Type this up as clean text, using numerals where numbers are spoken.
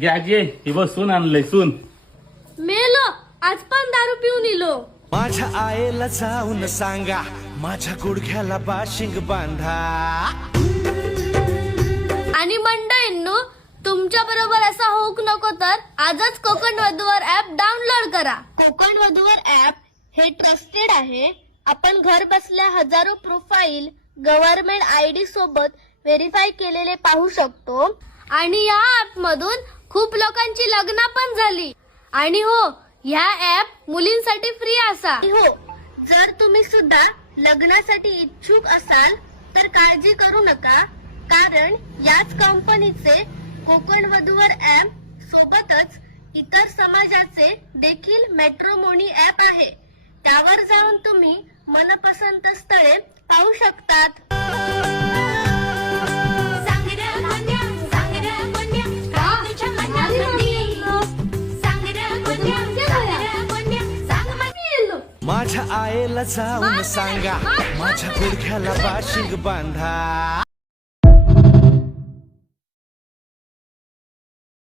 घ्या घे हे बघ सून आणलंय सून. मेलो आज पण दारू पिऊन इलो. माझ्या आईला जाऊन सांगा माझ्या गुडघ्याला बाशिंग बांधा. आणि मंडळींनो तुमच्या बरोबर असा होऊक नको तर आजच कोकण वधूवर ऍप डाउनलोड करा. कोकण वधूवर ऍप हे ट्रस्टेड आहे. आपण घर बसल्या हजारो प्रोफाईल गव्हर्नमेंट आयडी सोबत व्हेरीफाय केलेले पाहू शकतो. आणि या ऍप मधून खूप लोकांची लग्न पण झाली. आणि हो ह्या ऍप मुलींसाठी फ्री असा. हो जर तुम्ही सुद्धा लग्नासाठी इच्छुक असाल तर काळजी करू नका, कारण याच कंपनीचे कोकण वधूवर ऍप सोबतच इतर समाजाचे देखील मॅट्रिमोनी ऍप आहे. त्यावर जाऊन तुम्ही मनपसंत स्थळे पाहू शकतात. माझ्या आईला जाऊन सांगा माझ्या गुडघ्याला बाशिंग बांधा.